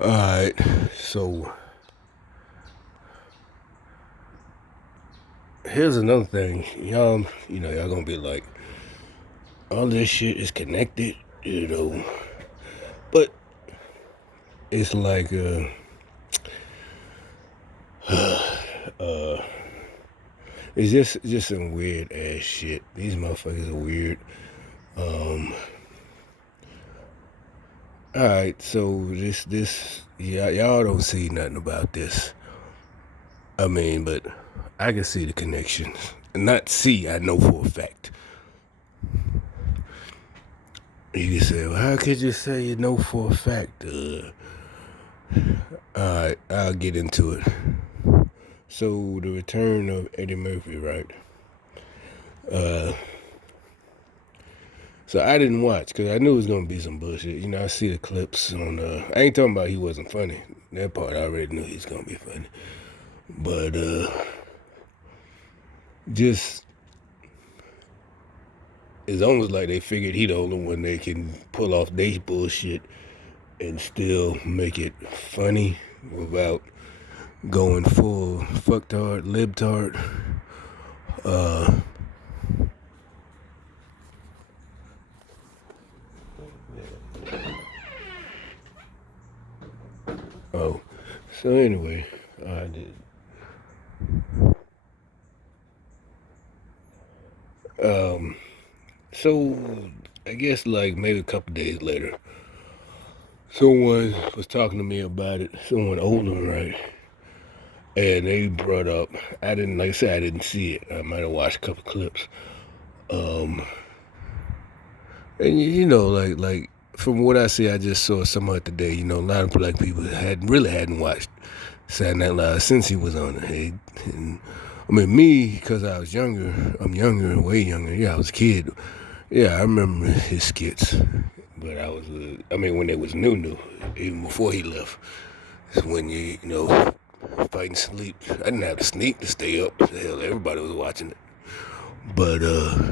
Alright, so here's another thing. Y'all gonna be like, all this shit is connected, but it's like, uh, it's just some weird ass shit. These motherfuckers are weird. Um, alright, so yeah, y'all don't see nothing about this. I mean, but I can see the connections. Not see, I know for a fact. You can say, well, how could you say you know for a fact? Alright, I'll get into it. So, the return of Eddie Murphy, right? Uh, so I didn't watch because I knew it was gonna be some bullshit. I see the clips on. I ain't talking about he wasn't funny. That part I already knew he's gonna be funny. But just it's almost like they figured he the only one they can pull off they bullshit and still make it funny without going full fucktard, libtard. Uh, oh, so anyway, I did. Um, so I guess like maybe a couple days later, someone was talking to me about it. Someone older, right? And they brought up. I didn't, like I said, I didn't see it. I might have watched a couple clips. Um, and like from what I see, I just saw somewhat today. A lot of black people hadn't watched Saturday Night Live since he was on it. And I mean, me, because I was younger. I'm younger, way younger. Yeah, I was a kid. Yeah, I remember his skits. But I mean, when it was new, even before he left, is when fighting sleep. I didn't have to sneak to stay up. Hell, everybody was watching it. But all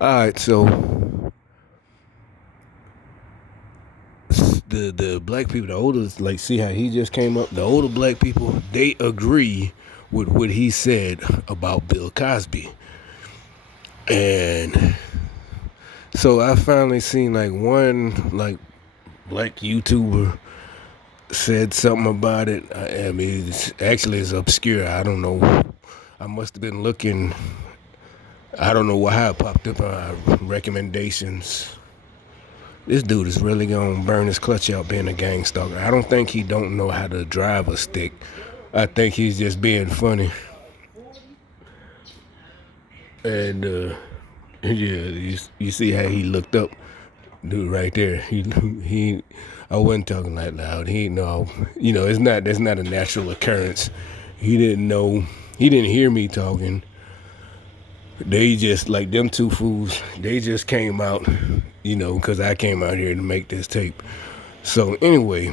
right, so the black people, the older, like, see how he just came up. The older black people, they agree with what he said about Bill Cosby, and so I finally seen like one like black YouTuber said something about it. I mean, it's obscure. I don't know. I must have been looking. I don't know how it popped up on recommendations. This dude is really gonna burn his clutch out being a gang stalker. I don't think he don't know how to drive a stick. I think he's just being funny. And yeah, you see how he looked up, dude, right there. He. I wasn't talking that loud. He no, it's not. That's not a natural occurrence. He didn't know. He didn't hear me talking. They just like them two fools. They just came out, because I came out here to make this tape. So anyway,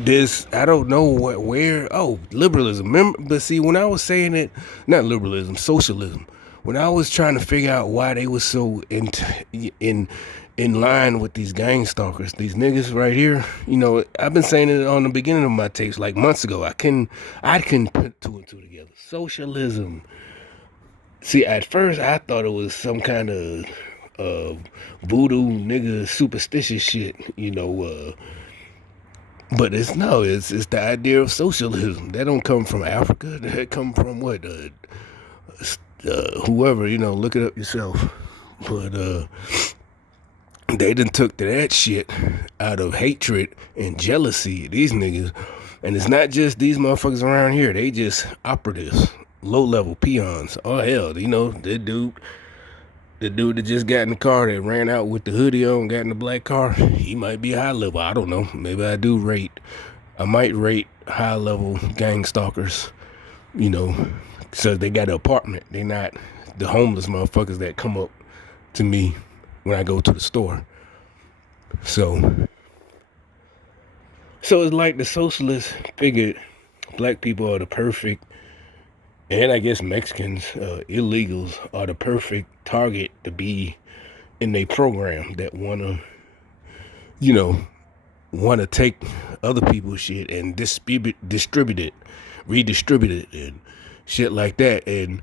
this I don't know where. Oh, liberalism. Remember, but see, when I was saying it, not liberalism, socialism. When I was trying to figure out why they were so in line with these gang stalkers, these niggas right here. I've been saying it on the beginning of my tapes like months ago. I couldn't put two and two together. Socialism. See, at first I thought it was some kind of voodoo nigga superstitious shit, but it's the idea of socialism. That don't come from Africa. That come from what? Whoever, look it up yourself. But they done took to that shit out of hatred and jealousy. These niggas, and it's not just these motherfuckers around here. They just operatives, low level peons. Oh hell, the dude that just got in the car that ran out with the hoodie on, got in the black car, he might be high level. I don't know. Maybe I might rate high level gang stalkers, so they got an apartment. They not the homeless motherfuckers that come up to me when I go to the store. So it's like the socialists figured black people are the perfect, and I guess Mexicans, illegals, are the perfect target to be in a program that you know, want to take other people's shit and distribute it, redistribute it, and shit like that. And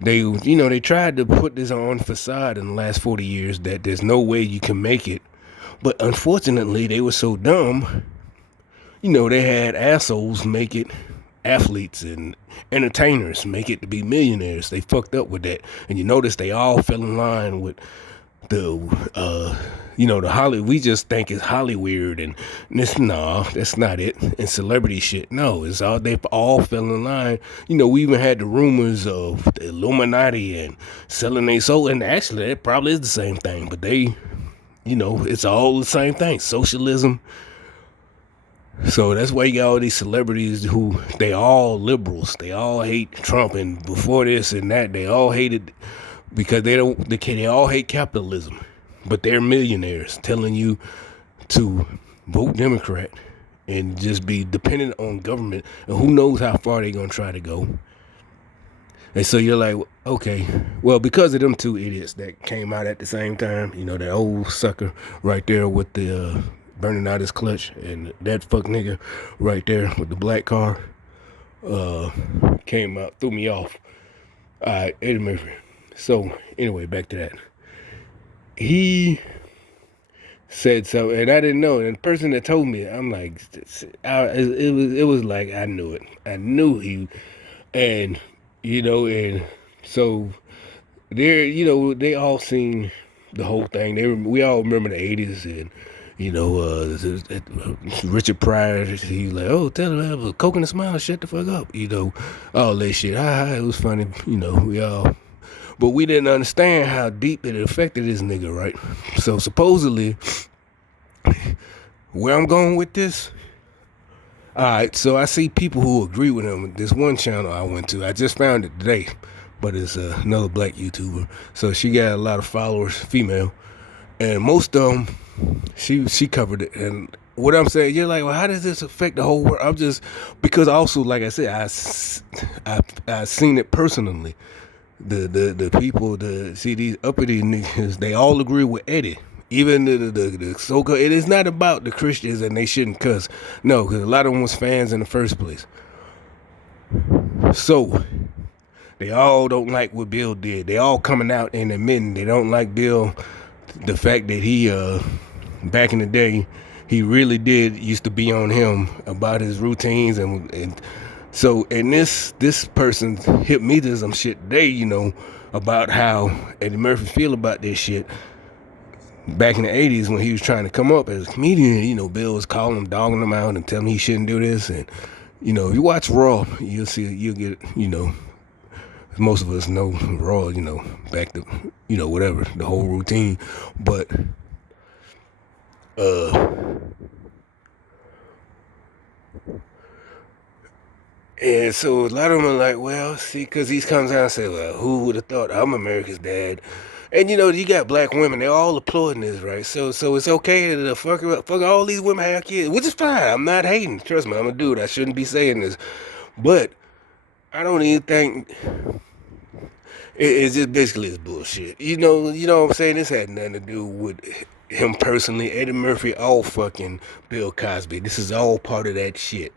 they tried to put this on facade in the last 40 years that there's no way you can make it. But unfortunately, they were so dumb. They had assholes make it, athletes and entertainers make it to be millionaires. They fucked up with that. And you notice they all fell in line with the Hollywood. We just think it's Hollywood and this. Nah, that's not it. And celebrity shit. No, it's all, they all fell in line. We even had the rumors of the Illuminati and selling their soul. And actually, that probably is the same thing. But they, it's all the same thing. Socialism. So that's why you got all these celebrities who, they all liberals. They all hate Trump. And before this and that, they all hated, because they all hate capitalism. But they're millionaires telling you to vote Democrat and just be dependent on government. And who knows how far they're going to try to go. And so you're like, okay, well, because of them two idiots that came out at the same time, that old sucker right there with the burning out his clutch, and that fuck nigga right there with the black car came out, threw me off. All right, Eddie Murphy. So anyway, back to that. He said something, and I didn't know. And the person that told me, I'm like, it was like I knew it. I knew he, and and so they all seen the whole thing. We all remember the '80s, and Richard Pryor, he's like, oh, tell him have a coke and a smile, shut the fuck up, all that shit. It was funny, we all. But we didn't understand how deep it affected this nigga, right? So supposedly, where I'm going with this, all right, so I see people who agree with him. This one channel I went to, I just found it today, but it's another black YouTuber. So she got a lot of followers, female, and most of them, she covered it. And what I'm saying, you're like, well, how does this affect the whole world? Because also, like I said, I seen it personally. The people, these uppity niggas, they all agree with Eddie. Even the so-called, it is not about the Christians and they shouldn't cuss. No, because a lot of them was fans in the first place. So they all don't like what Bill did. They all coming out and admitting they don't like Bill. The fact that he, back in the day, he really used to be on him about his routines and so, and this person hit me to some shit today, about how Eddie Murphy feel about this shit. Back in the 80s when he was trying to come up as a comedian, Bill was calling him, dogging him out and telling him he shouldn't do this. And, if you watch Raw, you'll get, most of us know Raw, back to, whatever, the whole routine. But, and so a lot of them are like, well, see, because he comes out and says, well, who would have thought I'm America's dad? And, you got black women, they're all applauding this, right? So it's okay to fuck all these women have kids, which is fine. I'm not hating. Trust me, I'm a dude. I shouldn't be saying this. But I don't even think it's just basically it's bullshit. You know what I'm saying? This had nothing to do with him personally. Eddie Murphy, all fucking Bill Cosby. This is all part of that shit.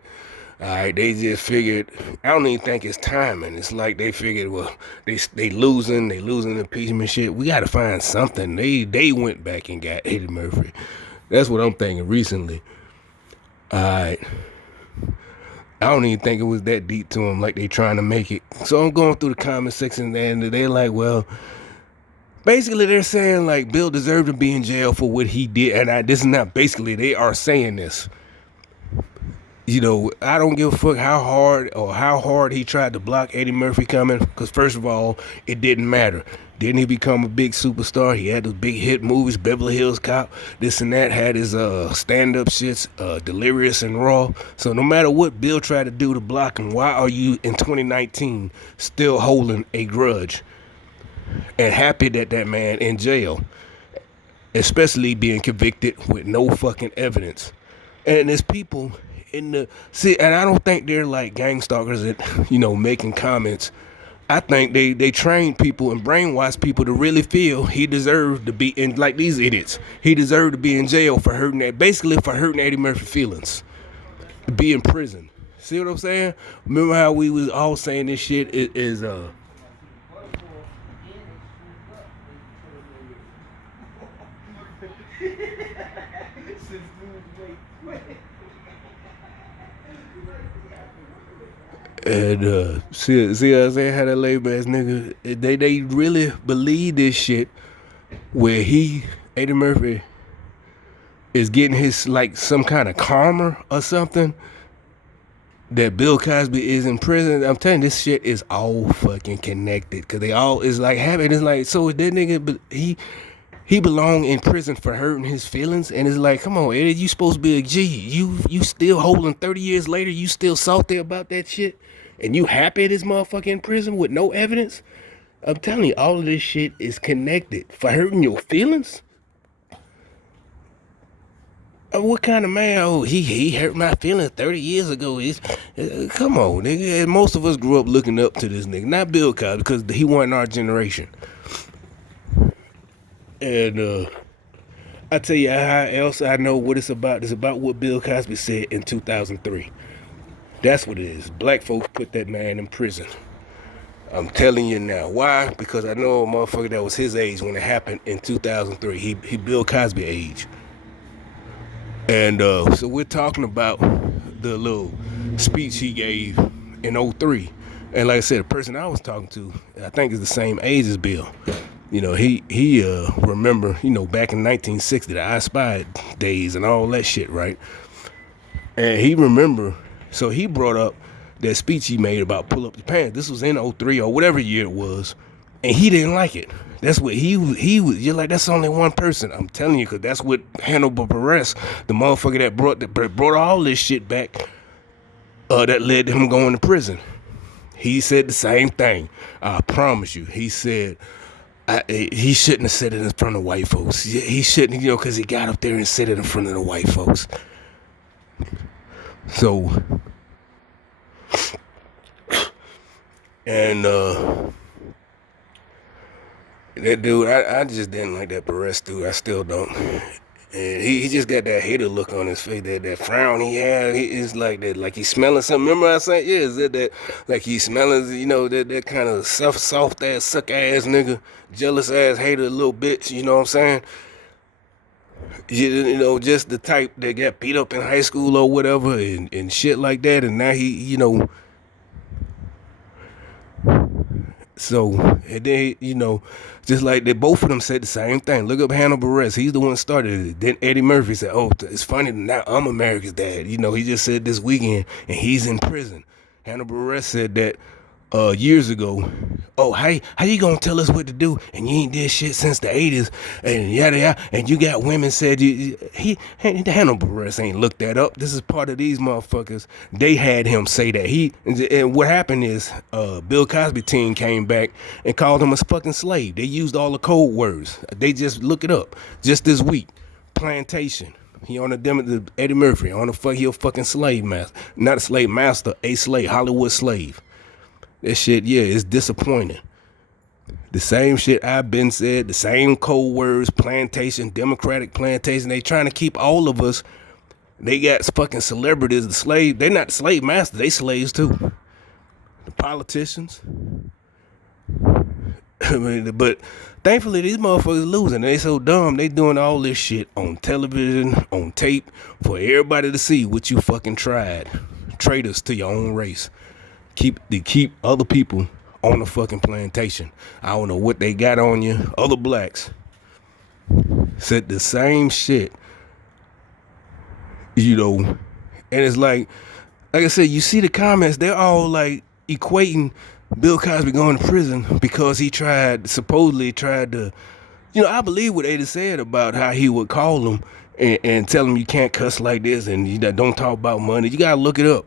All right, they just figured, I don't even think it's timing. It's like they figured, well, they losing impeachment shit. We got to find something. They went back and got Eddie Murphy. That's what I'm thinking recently. All right. I don't even think it was that deep to them like they trying to make it. So I'm going through the comment section and they're like, well, basically they're saying like Bill deserved to be in jail for what he did. And this is not basically, they are saying this. I don't give a fuck how hard he tried to block Eddie Murphy coming, because first of all, it didn't matter. Didn't he become a big superstar? He had those big hit movies, Beverly Hills Cop, this and that, had his stand-up shits, Delirious and Raw. So no matter what Bill tried to do to block him, why are you in 2019 still holding a grudge and happy that man in jail, especially being convicted with no fucking evidence? And there's people and I don't think they're like gang stalkers that, making comments I think they train people and brainwash people to really feel he deserved to be in, like these idiots. He deserved to be in jail for hurting that, basically for hurting Eddie Murphy feelings, to be in prison. See what I'm saying? Remember how we was all saying this shit is and see what I'm saying? How that lame ass nigga, they really believe this shit where Eddie Murphy is getting his like some kind of karma or something, that Bill Cosby is in prison. I'm telling you, this shit is all fucking connected. Cause they all is like having, it's like, so that nigga, but he belong in prison for hurting his feelings. And it's like, come on, Eddie, you supposed to be a G. You still holding 30 years later, you still salty about that shit? And you happy this motherfucker in prison with no evidence? I'm telling you, all of this shit is connected for hurting your feelings. What kind of man? Oh, he hurt my feelings 30 years ago. Come on, nigga. And most of us grew up looking up to this nigga, not Bill Cosby, because he wasn't our generation. And I tell you how else I know what it's about. It's about what Bill Cosby said in 2003. That's what it is. Black folks put that man in prison. I'm telling you now. Why? Because I know a motherfucker that was his age when it happened in 2003. He Bill Cosby age. And so we're talking about the little speech he gave in 03. And like I said, the person I was talking to, I think is the same age as Bill. You know, he remember, you know, back in 1960, the I Spy days and all that shit, right? And he remember, so he brought up that speech he made about pull up your pants. This was in 03 or whatever year it was. And he didn't like it. That's what he was. You're like, that's only one person. I'm telling you, because that's what Hannibal Buress, the motherfucker that brought all this shit back, that led to him going to prison. He said the same thing. I promise you. He said he shouldn't have said it in front of white folks. He shouldn't, you know, because he got up there and said it in front of the white folks. So, and that dude, I just didn't like that Perez dude. I still don't. And he just got that hater look on his face, that frown he had. It's like that, like he's smelling something. Remember I said, yeah, is that like he's smelling, you know, that kind of soft ass, suck ass nigga, jealous ass hater, little bitch. You know what I'm saying? You know, just the type that got beat up in high school or whatever, and shit like that. And now he, you know. So, and then, you know, just like they, both of them said the same thing. Look up Hannibal Buress. He's the one started it. Then Eddie Murphy said, oh, it's funny that now I'm America's dad. You know, he just said this weekend, and he's in prison. Hannibal Buress said that years ago. Oh, how you gonna tell us what to do? And you ain't did shit since the 80s, and yada yada. And you got women said Hannibal Buress ain't looked that up. This is part of these motherfuckers. They had him say that and what happened is Bill Cosby team came back and called him a fucking slave. They used all the code words. They just look it up. Just this week, plantation. He on the Eddie Murphy on he a fucking slave master, not a slave master, a slave, Hollywood slave. That shit, yeah, it's disappointing. The same shit I've been said, the same code words, plantation, democratic plantation. They trying to keep all of us. They got fucking celebrities, the slave. They're not the slave masters, they slaves too. The politicians. I mean, but thankfully these motherfuckers losing. They so dumb. They doing all this shit on television, on tape, for everybody to see what you fucking tried. Traitors to your own race. Keep other people on the fucking plantation. I don't know what they got on you. Other blacks said the same shit, you know. And it's like I said, you see the comments, they're all like equating Bill Cosby going to prison because he supposedly tried to, you know, I believe what Ada said about how he would call them and tell them you can't cuss like this and you don't talk about money. You gotta look it up.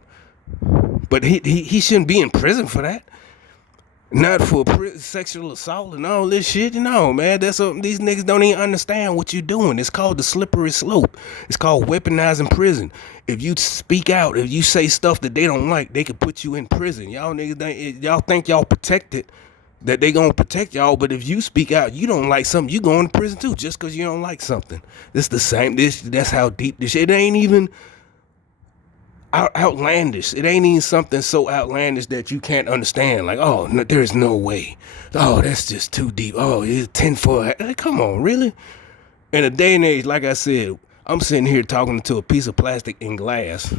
But he shouldn't be in prison for that. Not for sexual assault and all this shit. No, man. That's what these niggas don't even understand what you're doing. It's called the slippery slope. It's called weaponizing prison. If you speak out, if you say stuff that they don't like, they could put you in prison. Y'all niggas, y'all think y'all protected, that they gonna protect y'all. But if you speak out, you don't like something, you going to prison too, just because you don't like something. It's the same. That's how deep this shit. It ain't even outlandish. It ain't even something so outlandish that you can't understand. Like, oh, no, there's no way. Oh, that's just too deep. Oh, it's 10 for. Come on, really? In a day and age, like I said, I'm sitting here talking to a piece of plastic and glass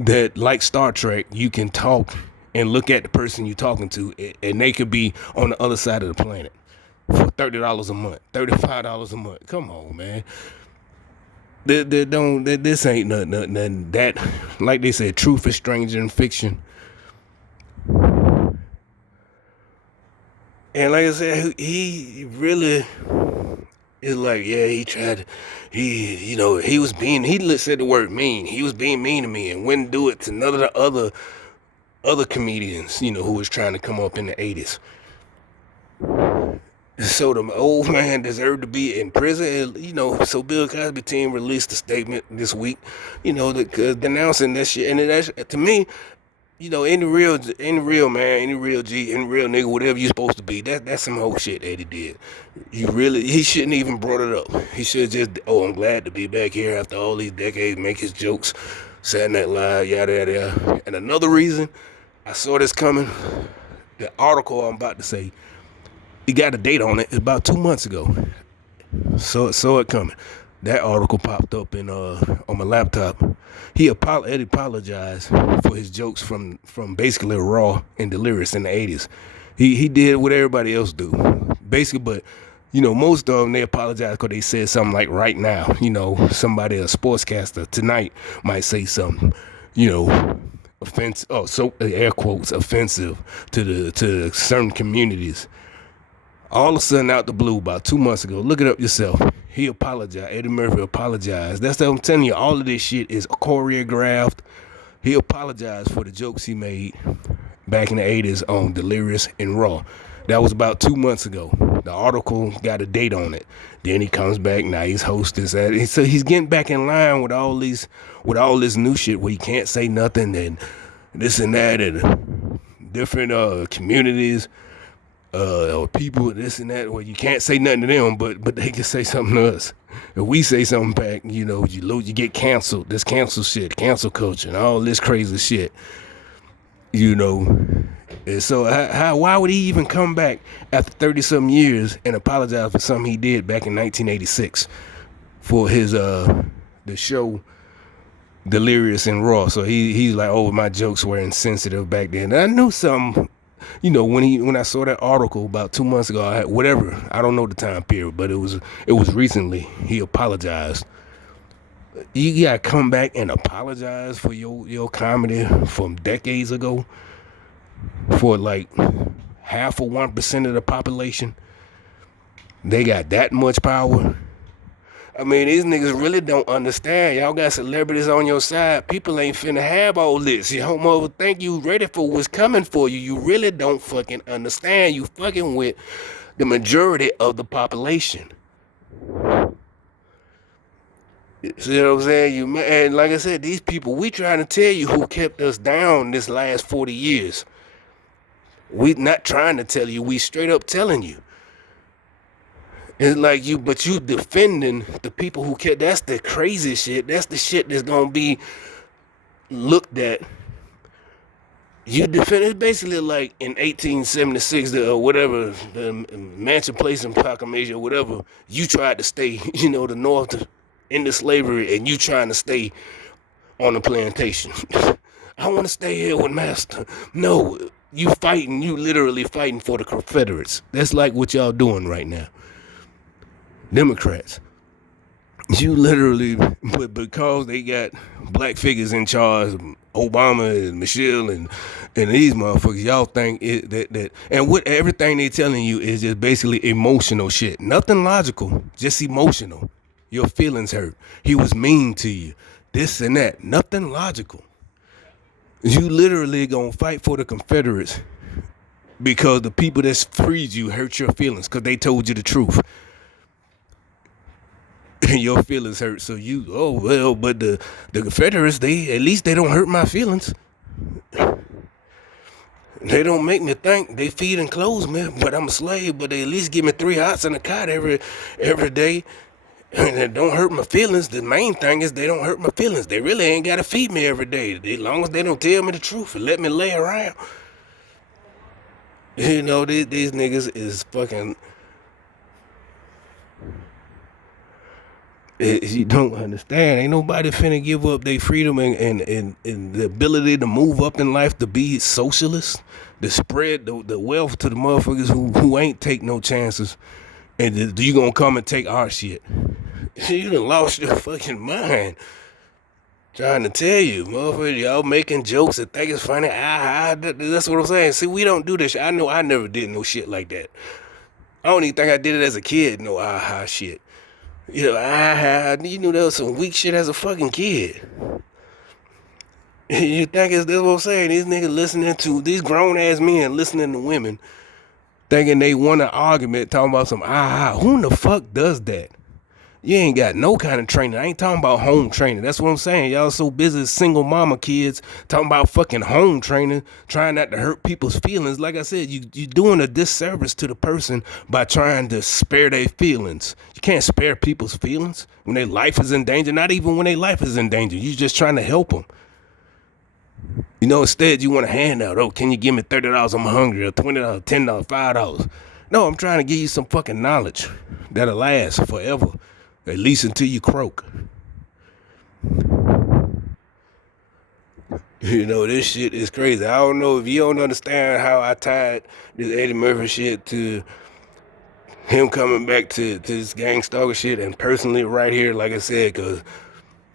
that, like Star Trek, you can talk and look at the person you're talking to, and they could be on the other side of the planet for $30 a month, $35 a month. Come on, man. This ain't nothing that, like they said, truth is stranger than fiction. And like I said, he really is like, yeah, he tried, he was being, he said the word mean. He was being mean to me and wouldn't do it to none of the other comedians, who was trying to come up in the 80s. So the old man deserved to be in prison. And, so Bill Cosby team released a statement this week, denouncing that shit. And that's, to me, any real man, any real G, any real nigga, whatever you supposed to be, that's some whole shit that he did. He shouldn't even brought it up. He should just, I'm glad to be back here after all these decades, make his jokes, Saturday Night Live, yada, yada, yada. And another reason I saw this coming, the article I'm about to say, he got a date on it. It's about 2 months ago. Saw it coming. That article popped up on my laptop. Eddie apologized for his jokes from basically Raw and Delirious in the 80s. He did what everybody else do, basically. But most of them, they apologize because they said something like right now. Somebody, a sportscaster tonight, might say something, offensive. Oh, so air quotes, offensive to certain communities. All of a sudden, out the blue, about 2 months ago, look it up yourself. He apologized. Eddie Murphy apologized. That's what I'm telling you. All of this shit is choreographed. He apologized for the jokes he made back in the 80s on Delirious and Raw. That was about 2 months ago. The article got a date on it. Then he comes back. Now he's hosting. So he's getting back in line with all this new shit where he can't say nothing and this and that and different communities. Or people, this and that, where you can't say nothing to them, but they can say something to us. If we say something back, you get canceled. This cancel shit, cancel culture, and all this crazy shit. And so why would he even come back after 30-something years and apologize for something he did back in 1986 for his the show Delirious and Raw? So he's like, oh, my jokes were insensitive back then. And I knew something. When I saw that article about 2 months ago, I don't know the time period, but it was recently. He apologized. You gotta come back and apologize for your comedy from decades ago, for like half of 1% of the population. They got that much power. I mean, these niggas really don't understand. Y'all got celebrities on your side. People ain't finna have all this. You don't mother think you ready for what's coming for you. You really don't fucking understand. You fucking with the majority of the population. See what I'm saying? And like I said, these people, we trying to tell you who kept us down this last 40 years. We not trying to tell you. We straight up telling you. It's like you defending the people who kept. That's the crazy shit. That's the shit that's gonna be looked at. You defend it basically like in 1876 or whatever, the Mansion Place in Proclamation or whatever. You tried to stay, the North into slavery, and you trying to stay on the plantation. I want to stay here with Master. No, you literally fighting for the Confederates. That's like what y'all doing right now. Democrats, you literally, but because they got black figures in charge, Obama and Michelle and these motherfuckers, y'all think that and what everything they telling you is just basically emotional shit. Nothing logical, just emotional. Your feelings hurt. He was mean to you. This and that. Nothing logical. You literally gonna fight for the Confederates because the people that freed you hurt your feelings because they told you the truth. And your feelings hurt. So you, oh well, but the Confederates, they at least they don't hurt my feelings. They don't make me think. They feed and clothe me, but I'm a slave. But they at least give me 3 hots and a cot every day, and it don't hurt my feelings. The main thing is they don't hurt my feelings. They really ain't gotta feed me every day. As long as they don't tell me the truth and let me lay around. You know, these niggas is fucking. You don't understand. Ain't nobody finna give up their freedom and the ability to move up in life to be socialist, to spread the wealth to the motherfuckers who ain't take no chances. And you gonna come and take our shit. You done lost your fucking mind. Trying to tell you, motherfucker, y'all making jokes and think it's funny. That's what I'm saying. See, we don't do this shit. I know I never did no shit like that. I don't even think I did it as a kid, no shit. You know, you knew there was some weak shit as a fucking kid. You think that's what I'm saying? These niggas listening to, these grown ass men listening to women, thinking they won an argument, talking about some who in the fuck does that? You ain't got no kind of training. I ain't talking about home training. That's what I'm saying. Y'all so busy single mama kids talking about fucking home training, trying not to hurt people's feelings. Like I said, you doing a disservice to the person by trying to spare their feelings. You can't spare people's feelings when their life is in danger. Not even when their life is in danger. You just trying to help them. You know, instead you want a handout. Oh, can you give me $30? I'm hungry. Or $20, $10, $5. No, I'm trying to give you some fucking knowledge that'll last forever. At least until you croak. You know, this shit is crazy. I don't know if you don't understand how I tied this Eddie Murphy shit to him coming back to this gang stalker shit. And personally right here, like I said, because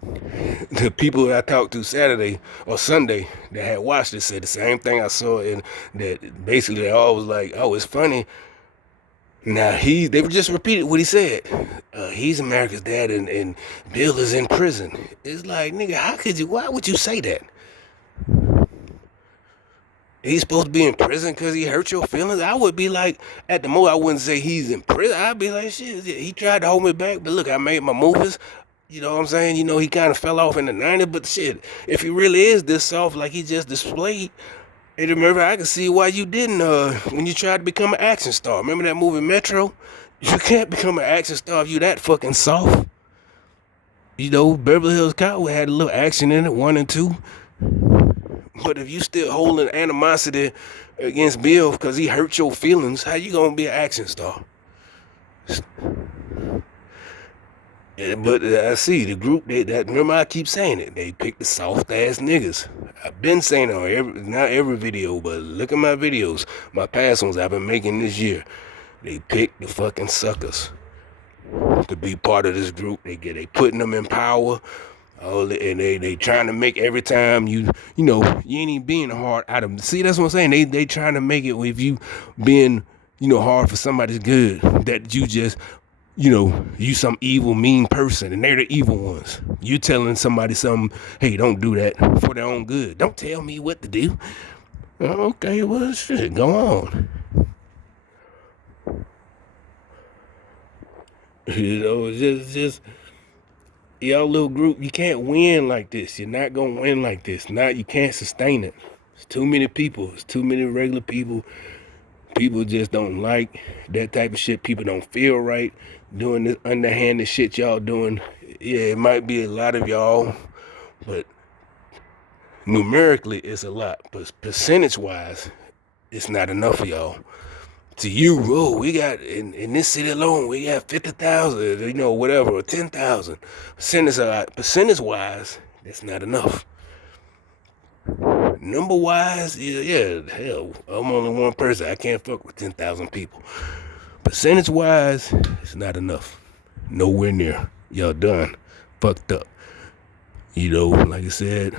the people I talked to Saturday or Sunday that had watched it said the same thing I saw. And that basically they all was like, oh, it's funny. Now they were just repeated what he said. He's America's dad and Bill is in prison. It's like, nigga, why would you say that? He's supposed to be in prison because he hurt your feelings? I would be like, at the most, I wouldn't say he's in prison. I'd be like, shit, he tried to hold me back, but look, I made my movies. You know what I'm saying? You know, he kind of fell off in the 90s, but shit, if he really is this soft like he just displayed, hey, remember, I can see why you didn't, when you tried to become an action star. Remember that movie Metro? You can't become an action star if you that fucking soft. You know, Beverly Hills Cop had a little action in it, 1 and 2. But if you still holding animosity against Bill because he hurt your feelings, how you gonna be an action star? Yeah, but I see the group, remember I keep saying it, they pick the soft ass niggas. I've been saying it on not every video, but look at my videos, my past ones I've been making this year. They pick the fucking suckers to be part of this group. They putting them in power, and they trying to make every time you ain't even being hard out of them. See, that's what I'm saying. They trying to make it with you being, hard for somebody's good, that you just, you some evil, mean person, and they're the evil ones. You telling somebody something, hey, don't do that for their own good. Don't tell me what to do. Okay, well, shit, go on. It's just y'all little group, you can't win like this. You're not gonna win like this. You can't sustain it. It's too many people. It's too many regular people. People just don't like that type of shit. People don't feel right doing this underhanded shit y'all doing. Yeah, it might be a lot of y'all, but numerically it's a lot. But percentage-wise, it's not enough of y'all. To you, we got, in this city alone, we got 50,000, whatever, or 10,000. Percentage-wise, that's not enough. Number-wise, yeah, hell, I'm only one person. I can't fuck with 10,000 people. Percentage-wise, it's not enough. Nowhere near. Y'all done. Fucked up. Like I said,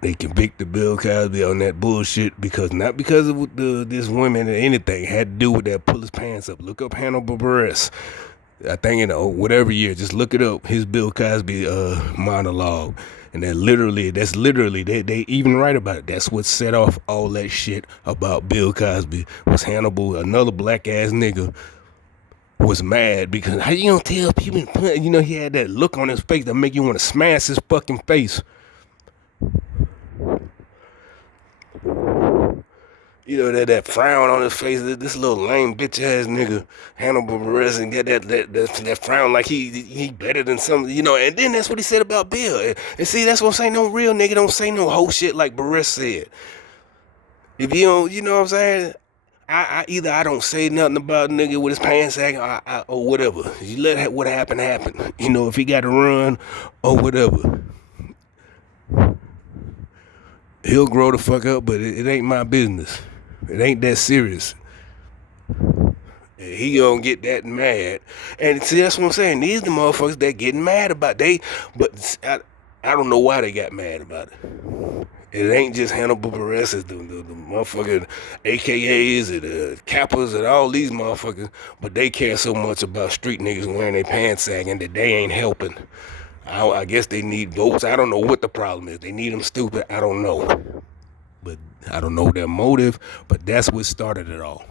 they convicted Bill Cosby on that bullshit not because of this women or anything. It had to do with that pull his pants up. Look up Hannibal Buress. I think, whatever year, just look it up. His Bill Cosby monologue. And that's literally, they even write about it. That's what set off all that shit about Bill Cosby. Was Hannibal, another black ass nigga, was mad because how you gonna tell people, he had that look on his face that make you want to smash his fucking face. That frown on his face, this little lame bitch ass nigga, Hannibal Buress, and get that frown like he better than some, and then that's what he said about Bill. And see, that's what I'm saying, no real nigga don't say no whole shit like Buress said. If you don't, you know what I'm saying? Either I don't say nothing about a nigga with his pants sagging or whatever. You let what happen happen. If he got to run or whatever. He'll grow the fuck up, but it ain't my business. It ain't that serious. He gonna get that mad. And see, that's what I'm saying. These the motherfuckers that getting mad about but I don't know why they got mad about it. It ain't just Hannibal Buress, it's the motherfucking AKAs and the Kappas and all these motherfuckers, but they care so much about street niggas wearing their pants sagging that they ain't helping. I guess they need votes. I don't know what the problem is. They need them stupid. I don't know. But I don't know their motive, but that's what started it all.